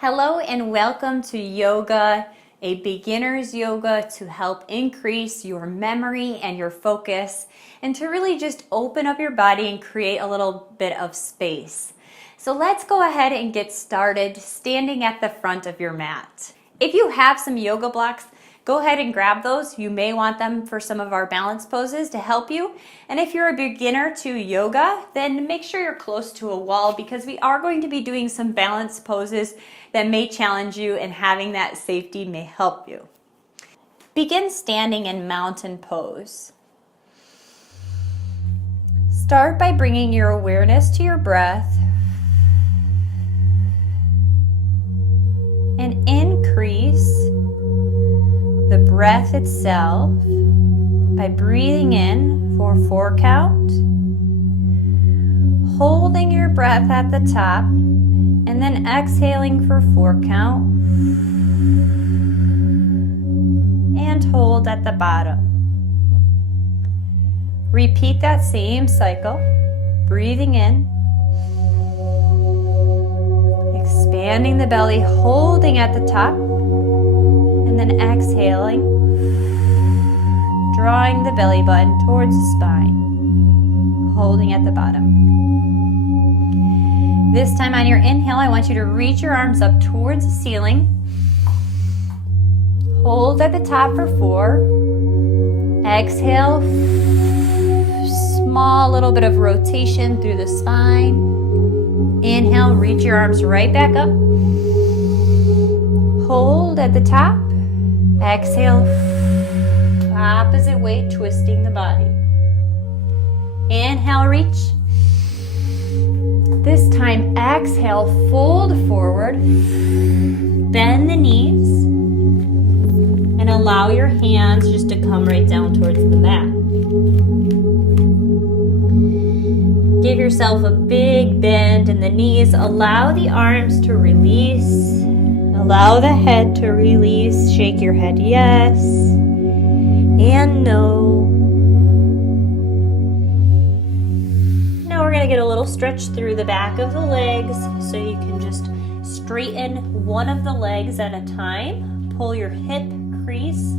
Hello and welcome to yoga, a beginner's yoga to help increase your memory and your focus and to really just open up your body and create a little bit of space. So let's go ahead and get started standing at the front of your mat. If you have some yoga blocks, go ahead and grab those. You may want them for some of our balance poses to help you. And if you're a beginner to yoga, then make sure you're close to a wall because we are going to be doing some balance poses that may challenge you, and having that safety may help you. Begin standing in mountain pose. Start by bringing your awareness to your breath and increase the breath itself by breathing in for 4 count, holding your breath at the top, and then exhaling for 4 count, and hold at the bottom. Repeat that same cycle, breathing in, expanding the belly, holding at the top, and then exhaling, drawing the belly button towards the spine, holding at the bottom. This time on your inhale, I want you to reach your arms up towards the ceiling. Hold at the top for 4. Exhale, small little bit of rotation through the spine. Inhale, reach your arms right back up. Hold at the top. Exhale, opposite way, twisting the body. Inhale, reach. This time, exhale, fold forward, bend the knees, and allow your hands just to come right down towards the mat. Give yourself a big bend in the knees. Allow the arms to release. Allow the head to release. Shake your head yes and no. We're going to get a little stretch through the back of the legs, so you can just straighten one of the legs at a time. Pull your hip crease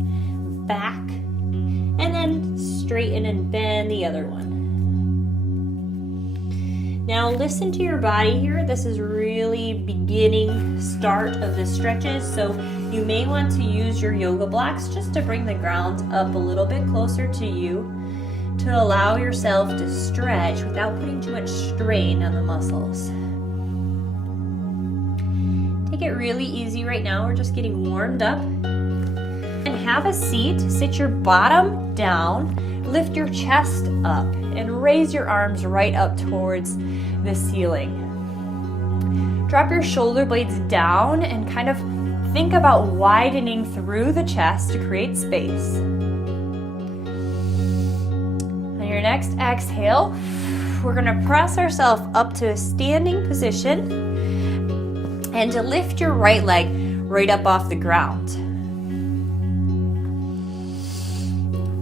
back and then straighten and bend the other one. Now listen to your body here. This is really beginning start of the stretches, so you may want to use your yoga blocks just to bring the ground up a little bit closer to you, to allow yourself to stretch without putting too much strain on the muscles. Take it really easy right now. We're just getting warmed up. And have a seat. Sit your bottom down. Lift your chest up and raise your arms right up towards the ceiling. Drop your shoulder blades down and kind of think about widening through the chest to create space. Your next exhale, we're going to press ourselves up to a standing position and to lift your right leg right up off the ground.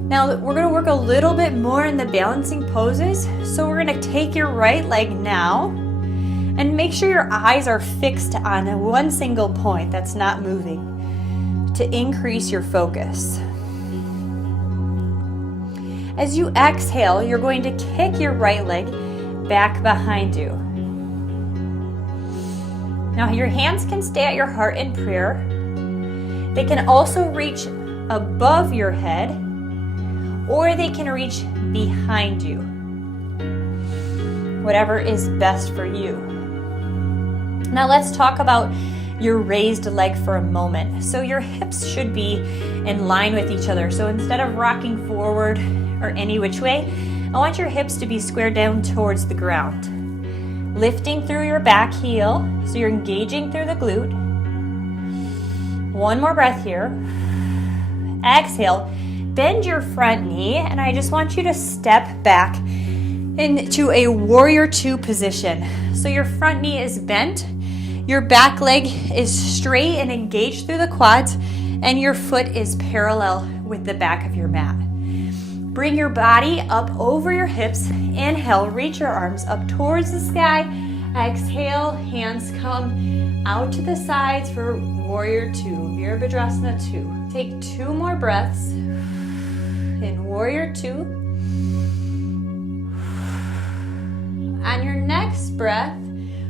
Now we're going to work a little bit more in the balancing poses. So we're going to take your right leg now and make sure your eyes are fixed on one single point that's not moving to increase your focus. As you exhale, you're going to kick your right leg back behind you. Now your hands can stay at your heart in prayer. They can also reach above your head, or they can reach behind you. Whatever is best for you. Now let's talk about your raised leg for a moment. So your hips should be in line with each other. So instead of rocking forward or any which way, I want your hips to be squared down towards the ground. Lifting through your back heel, so you're engaging through the glute. One more breath here. Exhale, bend your front knee, and I just want you to step back into a warrior 2 position. So your front knee is bent, your back leg is straight and engaged through the quads, and your foot is parallel with the back of your mat. Bring your body up over your hips. Inhale, reach your arms up towards the sky. Exhale, hands come out to the sides for Warrior Two, Virabhadrasana 2. Take 2 more breaths in Warrior Two. On your next breath,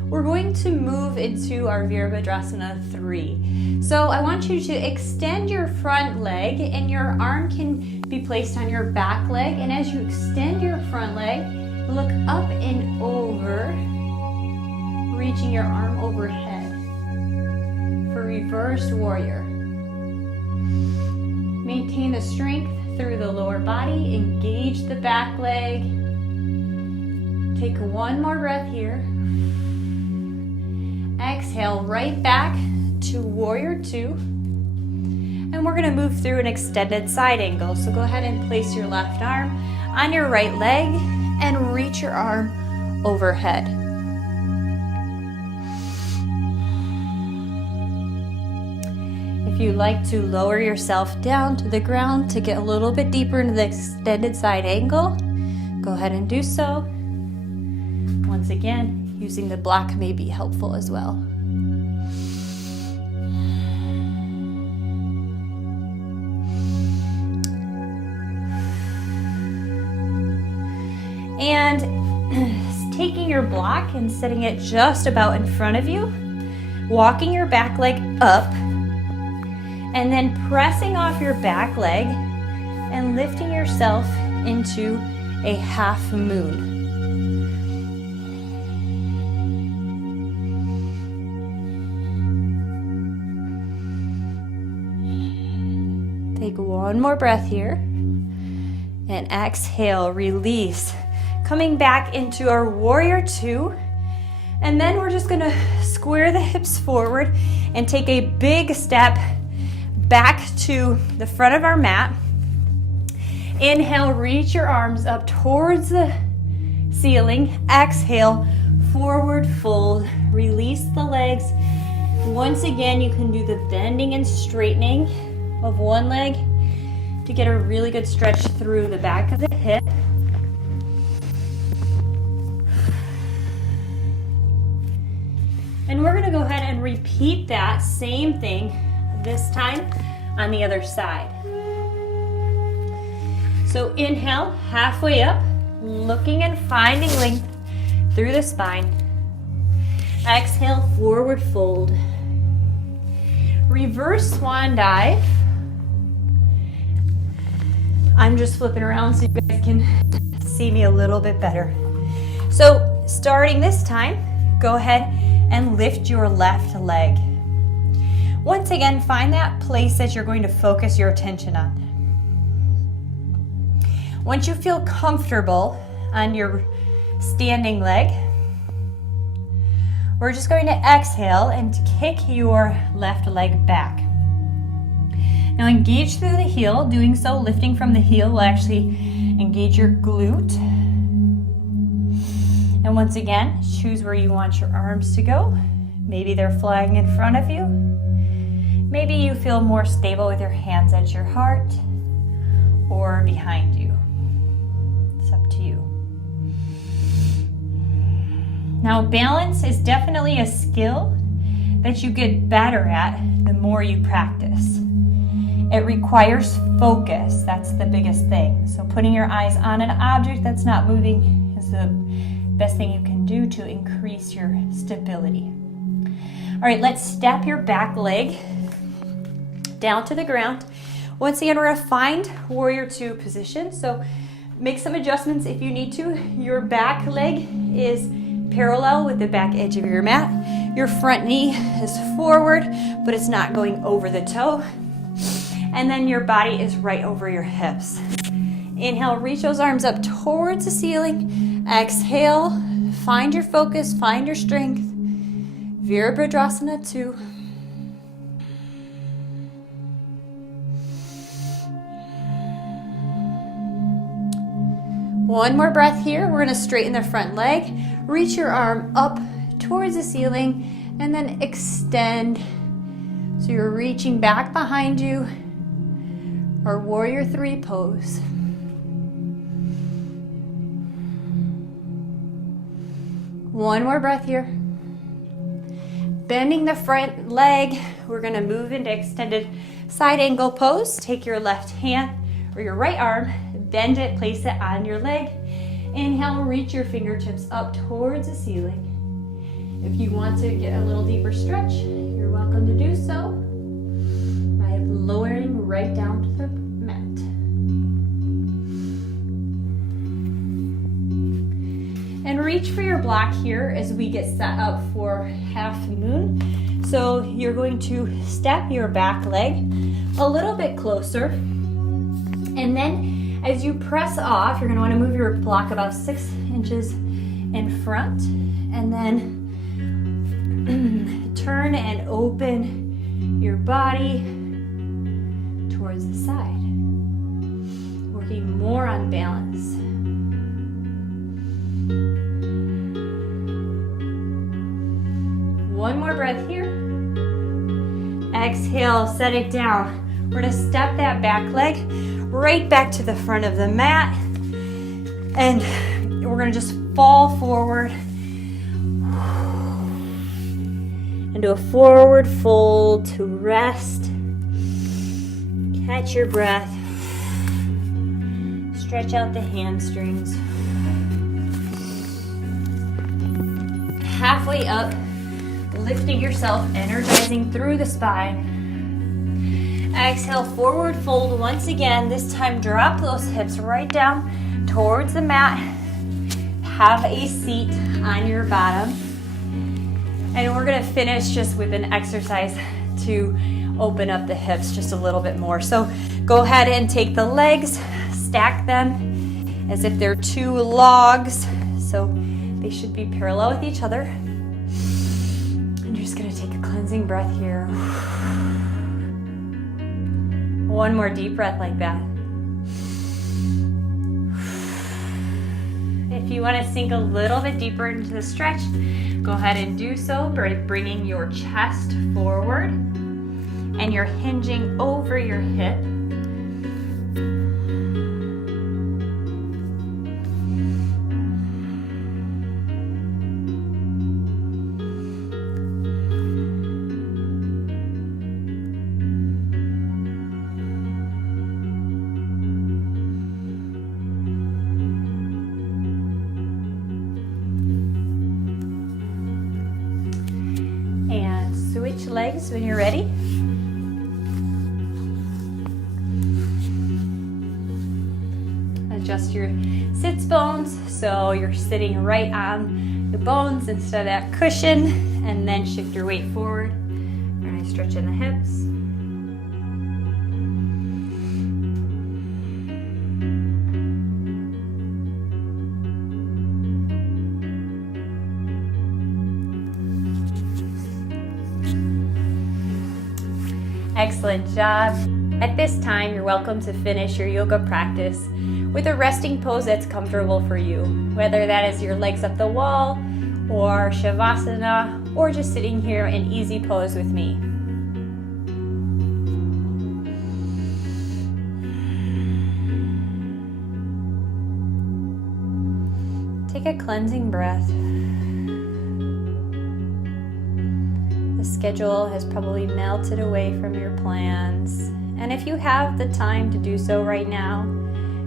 we're going to move into our Virabhadrasana 3. So I want you to extend your front leg, and your arm can be placed on your back leg. And as you extend your front leg, look up and over, reaching your arm overhead for reversed warrior. Maintain the strength through the lower body, engage the back leg. Take 1 more breath here. Exhale right back to Warrior Two. And we're gonna move through an extended side angle. So go ahead and place your left arm on your right leg and reach your arm overhead. If you like to lower yourself down to the ground to get a little bit deeper into the extended side angle, go ahead and do so. Once again, using the block may be helpful as well. And taking your block and setting it just about in front of you, walking your back leg up, and then pressing off your back leg and lifting yourself into a half moon. Take 1 more breath here and exhale, release. Coming back into our Warrior Two, and then we're just gonna square the hips forward and take a big step back to the front of our mat. Inhale, reach your arms up towards the ceiling. Exhale, forward fold, release the legs. Once again, you can do the bending and straightening of one leg to get a really good stretch through the back of the hip. And we're gonna go ahead and repeat that same thing this time on the other side. So inhale, halfway up, looking and finding length through the spine. Exhale, forward fold. Reverse swan dive. I'm just flipping around so you guys can see me a little bit better. So starting this time, go ahead and lift your left leg. Once again, find that place that you're going to focus your attention on. Once you feel comfortable on your standing leg, we're just going to exhale and kick your left leg back. Now engage through the heel. Doing so, lifting from the heel will actually engage your glute. And once again, choose where you want your arms to go. Maybe they're flying in front of you. Maybe you feel more stable with your hands at your heart or behind you. It's up to you. Now, balance is definitely a skill that you get better at the more you practice. It requires focus. That's the biggest thing. So putting your eyes on an object that's not moving is the best thing you can do to increase your stability. All right, let's step your back leg down to the ground. Once again, we're gonna find Warrior Two position. So make some adjustments if you need to. Your back leg is parallel with the back edge of your mat. Your front knee is forward, but it's not going over the toe. And then your body is right over your hips. Inhale, reach those arms up towards the ceiling. Exhale, find your focus, find your strength. Virabhadrasana 2. One more breath here. We're gonna straighten the front leg. Reach your arm up towards the ceiling and then extend. So you're reaching back behind you. Our Warrior 3 pose. One more breath here. Bending the front leg, we're gonna move into extended side angle pose. Take your left hand or your right arm, bend it, place it on your leg. Inhale, reach your fingertips up towards the ceiling. If you want to get a little deeper stretch, you're welcome to do so by lowering right down to the mat. And reach for your block here as we get set up for half moon. So you're going to step your back leg a little bit closer. And then as you press off, you're going to want to move your block about 6 inches in front. And then turn and open your body towards the side. Working more on balance. One more breath here. Exhale, set it down. We're gonna step that back leg right back to the front of the mat. And we're gonna just fall forward and do a forward fold to rest. Catch your breath. Stretch out the hamstrings. Halfway up, lifting yourself, energizing through the spine. Exhale, forward fold once again. This time drop those hips right down towards the mat. Have a seat on your bottom. And we're gonna finish just with an exercise to open up the hips just a little bit more. So go ahead and take the legs, stack them as if they're two logs. So they should be parallel with each other. And you're just gonna take a cleansing breath here. One more deep breath like that. If you want to sink a little bit deeper into the stretch, go ahead and do so by bringing your chest forward and you're hinging over your hip. Switch legs when you're ready. Adjust your sits bones so you're sitting right on the bones instead of that cushion, and then shift your weight forward. Very nice stretch in the hips. Excellent job. At this time, you're welcome to finish your yoga practice with a resting pose that's comfortable for you, whether that is your legs up the wall or Shavasana, or just sitting here in easy pose with me. Take a cleansing breath. The schedule has probably melted away from your plans. And if you have the time to do so right now,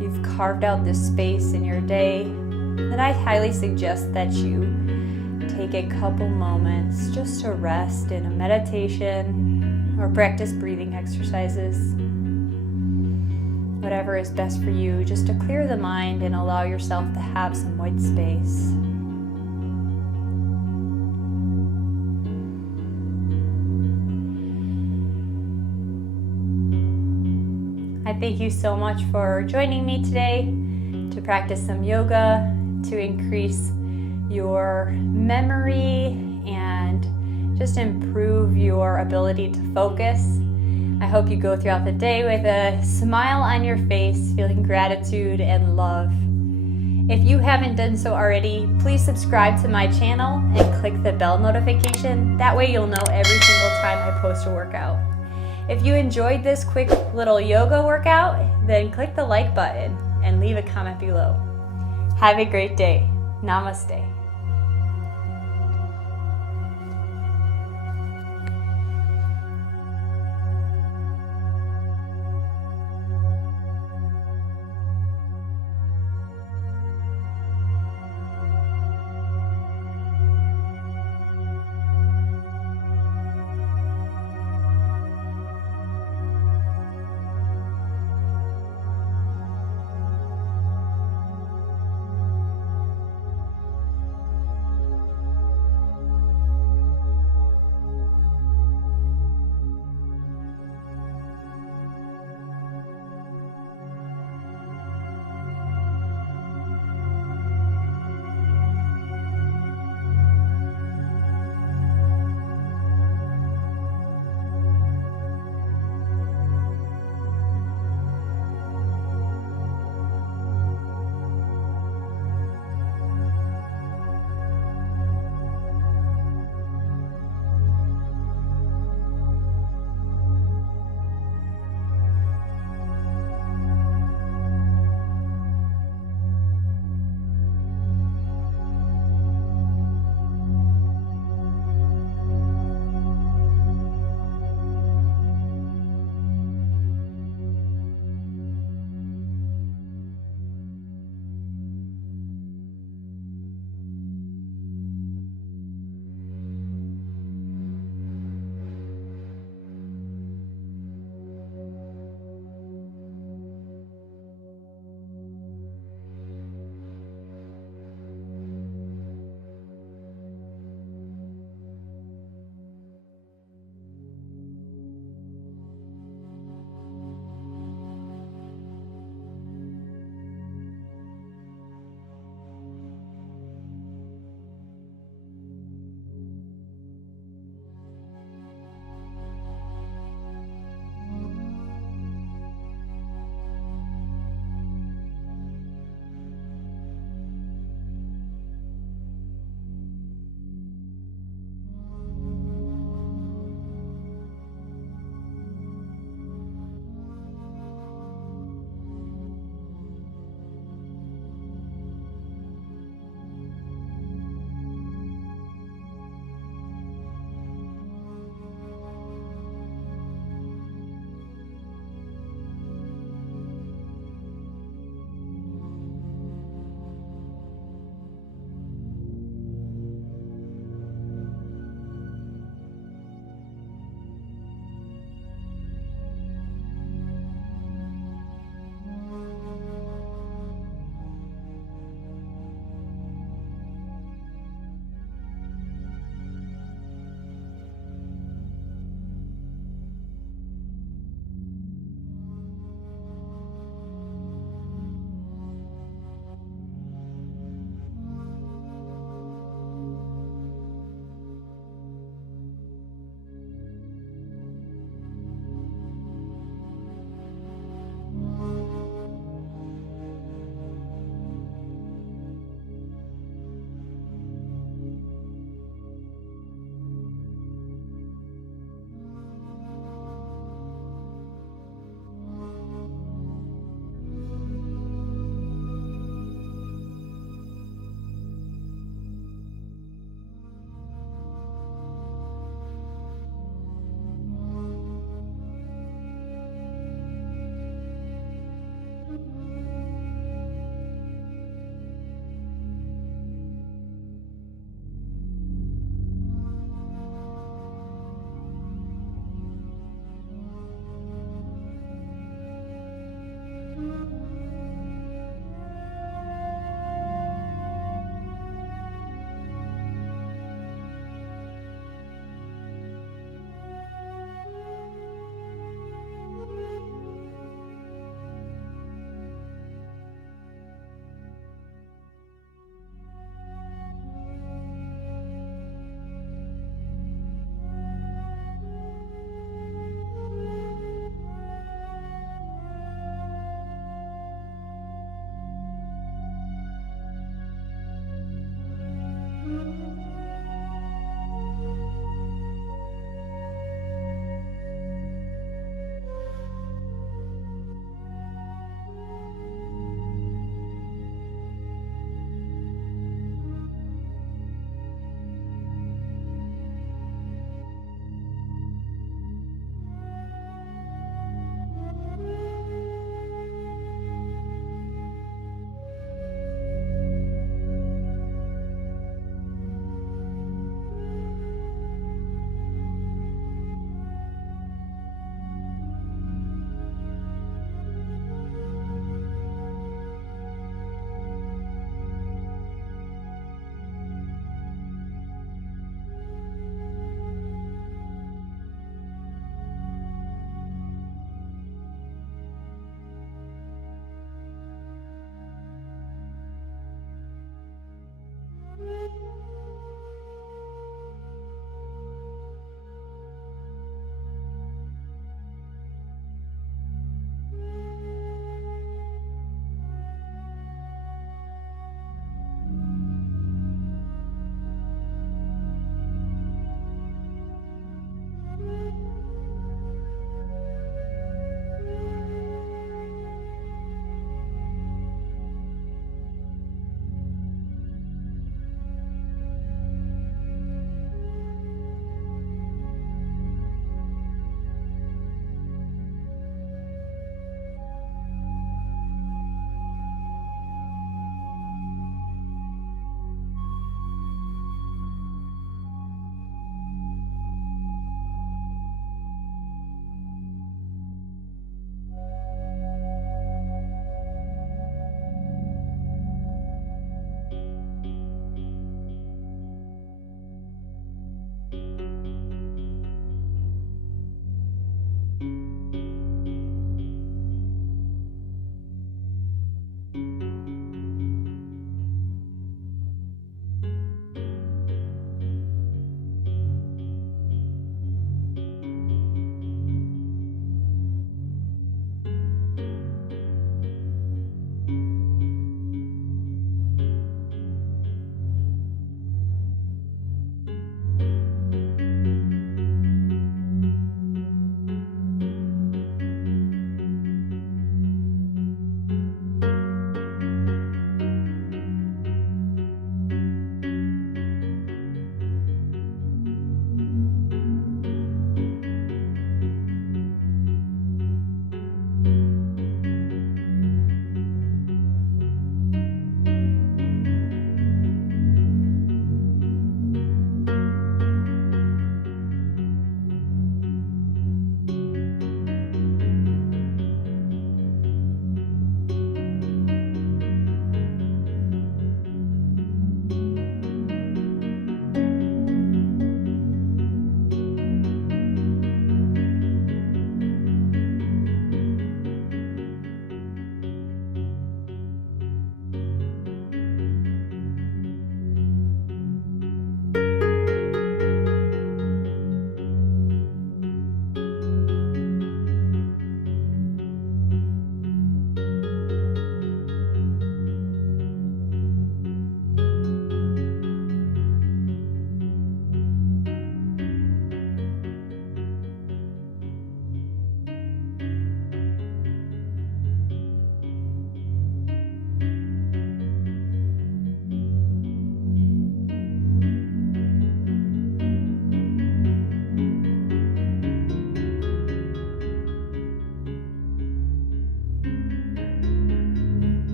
you've carved out this space in your day, then I highly suggest that you take a couple moments just to rest in a meditation or practice breathing exercises. Whatever is best for you, just to clear the mind and allow yourself to have some white space. I thank you so much for joining me today to practice some yoga, to increase your memory and just improve your ability to focus. I hope you go throughout the day with a smile on your face, feeling gratitude and love. If you haven't done so already, please subscribe to my channel and click the bell notification. That way you'll know every single time I post a workout. If you enjoyed this quick little yoga workout, then click the like button and leave a comment below. Have a great day. Namaste.